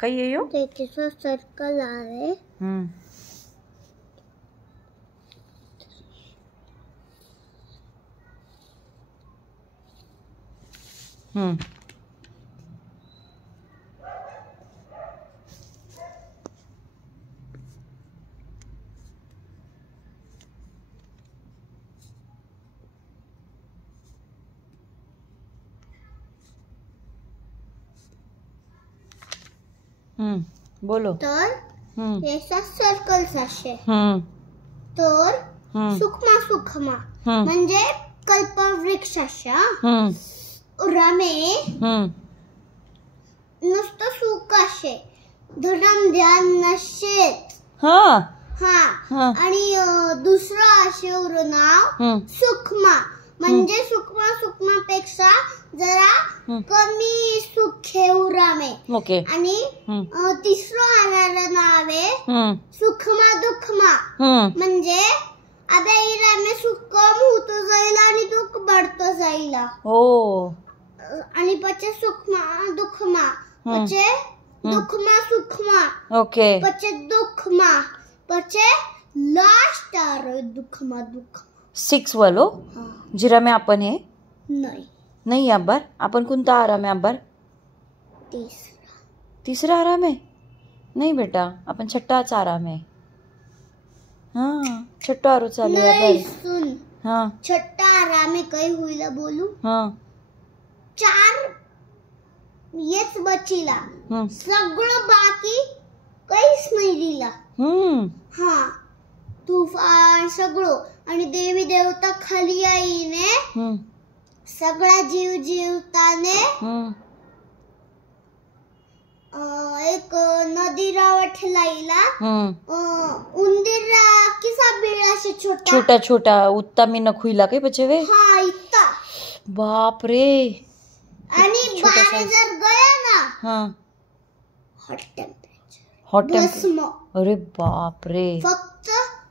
कई है यो? देखिए सर्कल आ रहे। बोलो. तर याचा सर्कल्स असे. तर सूक्ष्म सूक्ष्म म्हणजे कल्पवृक्ष अशा रमे नुसतं सुख असे धर्म ध्यान नशेत. आणि दुसरं असे नाव सूक्ष्म म्हणजे सूक्ष्म सूक्ष्मापेक्षा जरा कमी सुख उरामे. ओके. आणि तिसरं आणारं नाव आहे सूक्ष्म दुःखमा म्हणजे अबे इरामे सुख कम होत जाईल आणि दुःख बढ़तो जाईल. हो. आणि पचे सूक्ष्म दुःखमा पचे दुःखमा सूक्ष्म. ओके. पचे दुःखमा पचे लास्ट आर दुःखमा दुःख. 6 वालो जिरा में आपण है नहीं अब्बर. आपण कोणता आराम है अब्बर? तीसरा आराम है नहीं बेटा, आपण छठाचा आराम है. छठा आरो चालू है. सुन. छठा आराम है काही होईला बोलू. 4 येच बचीला. सगळं बाकी काहीच नाही दिला. तुफान सगळं आणि देवी देवता खाली आईने सगळा जीव जीवताने एक नदी रावठलाईला उंदीर किसा बिळाशी छोटा छोटा छोटा उत्ता मी नखुईला काही बचे वे. इत्ता. बाप रे. आणि बाहेर जर गया ना हॉट टेम्परेचर. अरे बाप रे. फक्त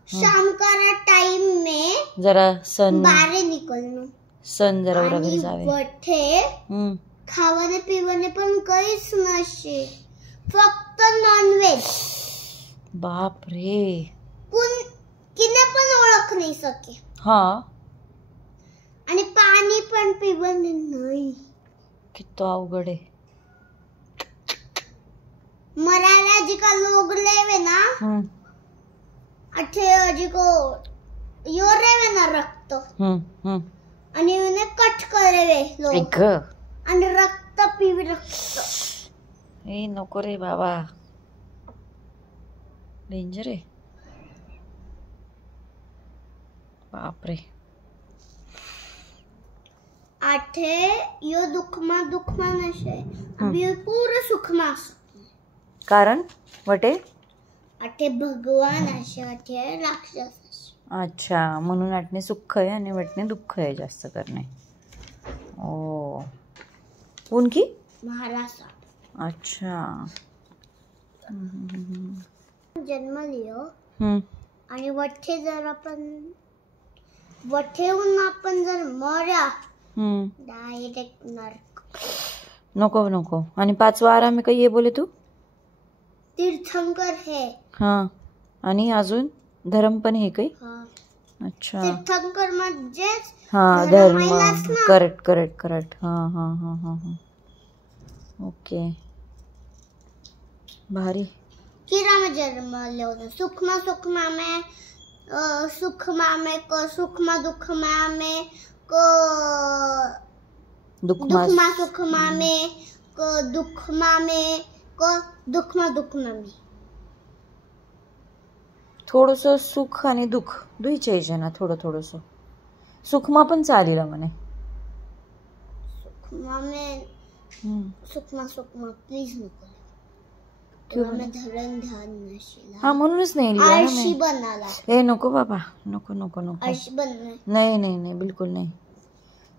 शाम का टाइम में जरा सन बाहर निकलनो. सन जरा उरा घरी जावे. बठे खावाने पिवाने पण काहीच नसे. फक्त नॉनव्हेज. बाप रे. किने पण ओळख नाही सके. आणि पाणी पण पिवणे नाही. किती अवघड आहे. मराठा जी का लोग लेवे ना अठे जी को यो रेवे ना रक्त आणि उन्हें कट करेवे लोग आणि रक्त पिवे रक्त. ए नको रे बाबा, डेंजर आहे. बापरे. आठे यो दुखमा दुखमा नशे अभी यो पूरा सुखमा. कारण वटे आठे भगवान असे आठे राक्षस. अच्छा, म्हणून आठने सुख आहे आणि वटने दुःख आहे जास्त करणे. ओ उनकी महाराष्ट्र. अच्छा. जन्म लियो आणि वठे जर आपण वठेहून आपण जर मर्या डायरेक्ट नरक. नको नको. आणि 5वा आराम आहे काही ये बोले तू? तीर्थंकर है. आणि अजून धर्म पण आहे काही? अच्छा. तीर्थंकर म्हणजे धर्म. Correct correct correct. ओके. भारी. किरा में जन्म लो सुखमा सुखमा में सुखमा में को सुखमा दुखमा में को दुखमा सुखमा में को दुखमा में को दुखमा दुखमा में. थोडस सुख आणि दुःख दुईचे आहे ना. थोडं थोडस सुखमा पण चालेल म्हणे. सुखमा में सुखमा सुखमा प्लीज नको. धरण ध्यान नशीला. म्हणूनच नाही आळशी बनाला. ए नको बाबा, नको नको नको. आळशी बनणार नाही नाही नाही बिलकुल नाही.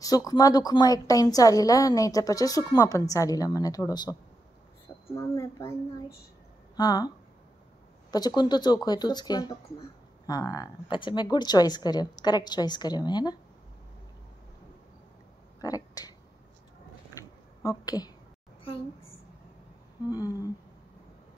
सुखमा दुखमा एक टाइम चालीला नाही तर पचे सुखमा पण चालीला म्हणे थोडस. सुखमा में पण आळशी. पचे कोणतं चोख आहे तूच के. पचे मैं गुड चॉइस करियो, करेक्ट चॉइस करियो मैं, है ना. करेक्ट. ओके. थैंक्स.